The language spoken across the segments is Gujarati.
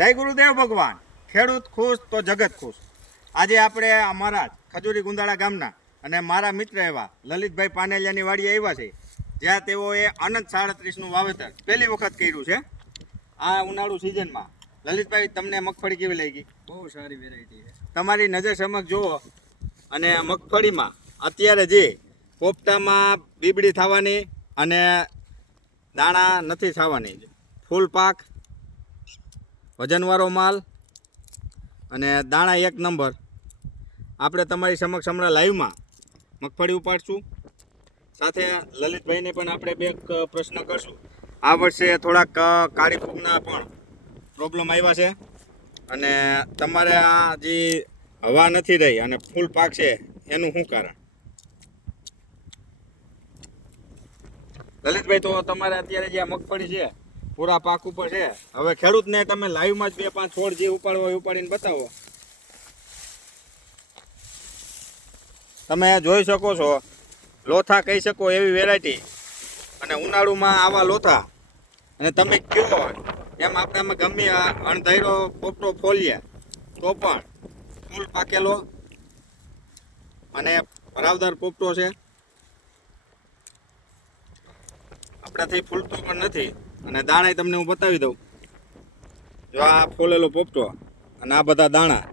જય ગુરુદેવ ભગવાન. ખેડૂત ખુશ તો જગત ખુશ. આજે આપણે અમારા ખજૂરી ગુંદાળા ગામના અને મારા મિત્ર એવા લલિતભાઈ પાનેલિયાની વાડીએ આવ્યા છે, જ્યાં તેઓએ અનંત 37નું વાવેતર પહેલી વખત કર્યું છે આ ઉનાળુ સિઝનમાં. લલિતભાઈ, તમને મગફળી કેવી લાગી? બહુ સારી વેરાયટી છે. તમારી નજર સમક્ષ જુઓ. અને મગફળીમાં અત્યારે જે પોપટામાં બીબડી થવાની અને દાણા નથી થવાની, ફૂલ પાક, વજનવાળો માલ અને દાણા એક નંબર. આપણે તમારી સમક્ષ હમણાં લાઈવમાં મગફળી ઉપાડશું. સાથે લલિતભાઈને પણ આપણે બે પ્રશ્ન કરશું. આ વર્ષે થોડાક કાળી ફૂગના પણ પ્રોબ્લેમ આવ્યા છે અને તમારે આ જે હવા નથી રહી અને ફૂલ પાક છે એનું શું કારણ? લલિતભાઈ, તો તમારે અત્યારે જે આ મગફળી છે પૂરા પાક ઉપર છે, હવે ખેડૂતને તમે લાઈવમાં જ 2-5 છોડ જે ઉપાડવો હોય ઉપાડીને બતાવો. તમે જોઈ શકો છો, લોથા કહી શકો એવી વેરાયટી, અને ઉનાળુમાં આવા લોથા. અને તમે કયો એમ આપણામાં ગમે અણધાર્યો પોપટો ફોલીએ તો પણ ફૂલ પાકેલો અને ભરાવદાર પોપટો છે. આપણાથી ફૂલતો પણ નથી અને દાણા તમને હું બતાવી દઉં. જો આ ફોલેલો પોપટો અને આ બધા દાણા.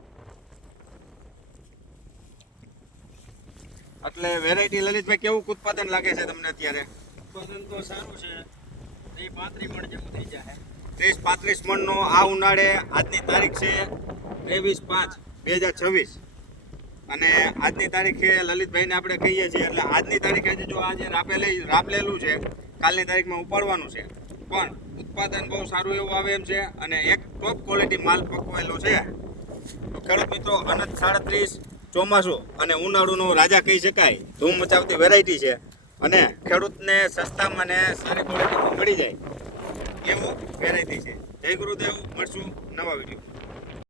એટલે વેરાયટી લલિતભાઈ કેવું ઉત્પાદન લાગે છે તમને અત્યારે? ઉત્પાદન તો સારું છે. 30-35 મણ જેવું થઈ જાય. 30-35 મણનો આ ઉનાળે. આજની તારીખ છે 23/5/2026 અને આજની તારીખે લલિતભાઈને આપણે કહીએ છીએ, એટલે આજની તારીખે જો આજે રાપલેલું છે, કાલની તારીખમાં ઉપાડવાનું છે, પણ ઉત્પાદન બહુ સારું એવું આવે એમ છે અને એક ટોપ ક્વોલિટી માલ પકવેલો છે. તો ખેડૂત મિત્રો, અનંત 37 ચોમાસું અને ઉનાળુનો રાજા કહી શકાય, ધૂમ મચાવતી વેરાયટી છે અને ખેડૂતને સસ્તામાં ને સારી ક્વોલિટીમાં મળી જાય એવું વેરાયટી છે. જય ગુરુદેવ. મળશું નવા વિડીયો.